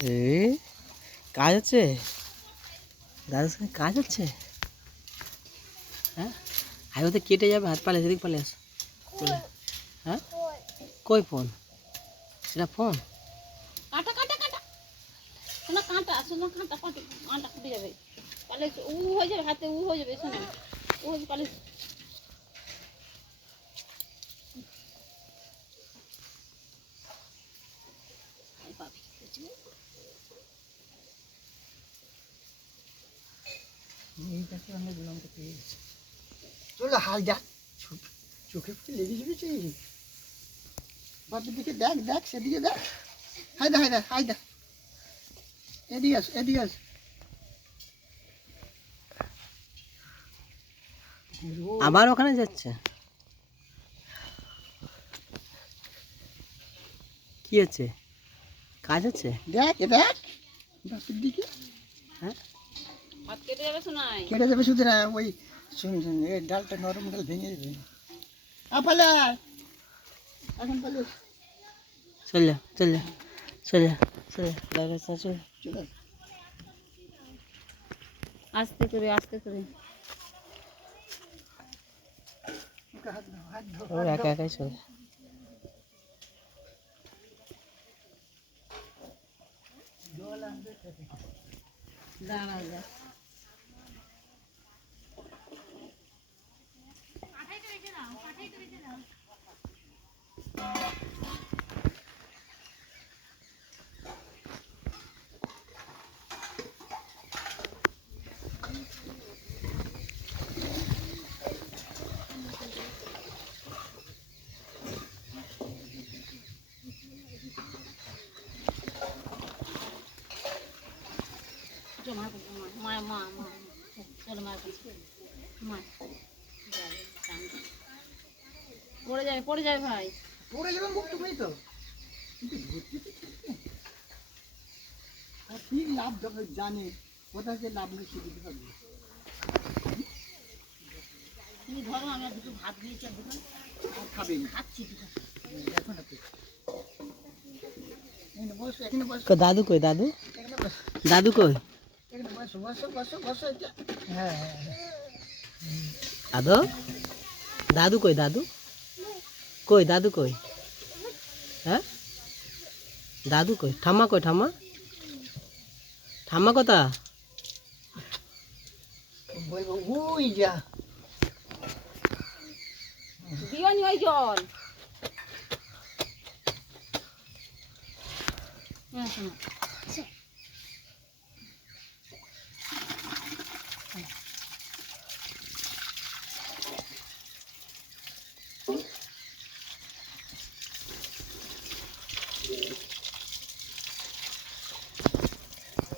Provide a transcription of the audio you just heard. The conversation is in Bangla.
এই কাজ হচ্ছে, দাদার সঙ্গে কাজ হচ্ছে। হ্যাঁ হাইওতে কেটে যাবে, হাত পালে সেদিক পালে আস। হ্যাঁ কই ফোন, সেটা ফোন কাটা কাটা কাটা, শোনা কাঁটা, শোনা কাঁটা কাটে, কাঁটা ফুটে যাবে, পালে উ হয়ে যাবে, হাতে উ হয়ে যাবে, শোনা উ হয়ে পালে। চলো হাল দেখ, চোখে ফুটে লেগে যাবে। বাপের দিকে দেখ, দেখ সেদিকে দেখ, হাই দেখ, হাই দেখ, হাই দেখ, এদিকে আস, এদিকে আস। আবার ওখানে যাচ্ছে, কি আছে, কাজ আছে। দেখ এ দেখ বাপের দিকে। হ্যাঁ হাত কেটে যাবে, শোনাই কেটে যাবে শুধু না, ওই শুন শুন এই ডালটা নরম ডাল ভেঙে যাবে। পালে এখন পালে চল যা, চল যা, চল যা, চল যা, দাদার কাছে চল। চলে আস্তে করে আস্তে করে। হাত ধো, হাত ধো, ও একা একাই চল। দাঁড়াও যা, মা মা মা চলো মার কাছে, মা পড়ে যাবে, পড়ে যাবে ভাই। পড়ে যাবে মুখ তুমি তো, কিন্তু ধরতে তো ঠিক নেই। আর কি লাভ যখন জানে কোথা থেকে লাভ নিয়ে সে দিতে পারবে। তুমি ধরো, আমি আর দুটো ভাত দিয়েছি, আর দুটো আর খাবে না, খাচ্ছি দুটো। এখন আপনি এখানে বসো, এখানে বসো, দাদু কই, দাদু, এখানে বসো, দাদু কই, এখানে বসো, বসো বসো বসো। হ্যাঁ হ্যাঁ হ্যাঁ। দাদু, দাদু কই, দাদু কই, দাদু কই, হ্যাঁ দাদু কই, ঠাম্মা কই, ঠাম্মা, ঠাম্মা কথা। বলবো ওই যা, দিও নি ওই জল। হ্যাঁ শোনো,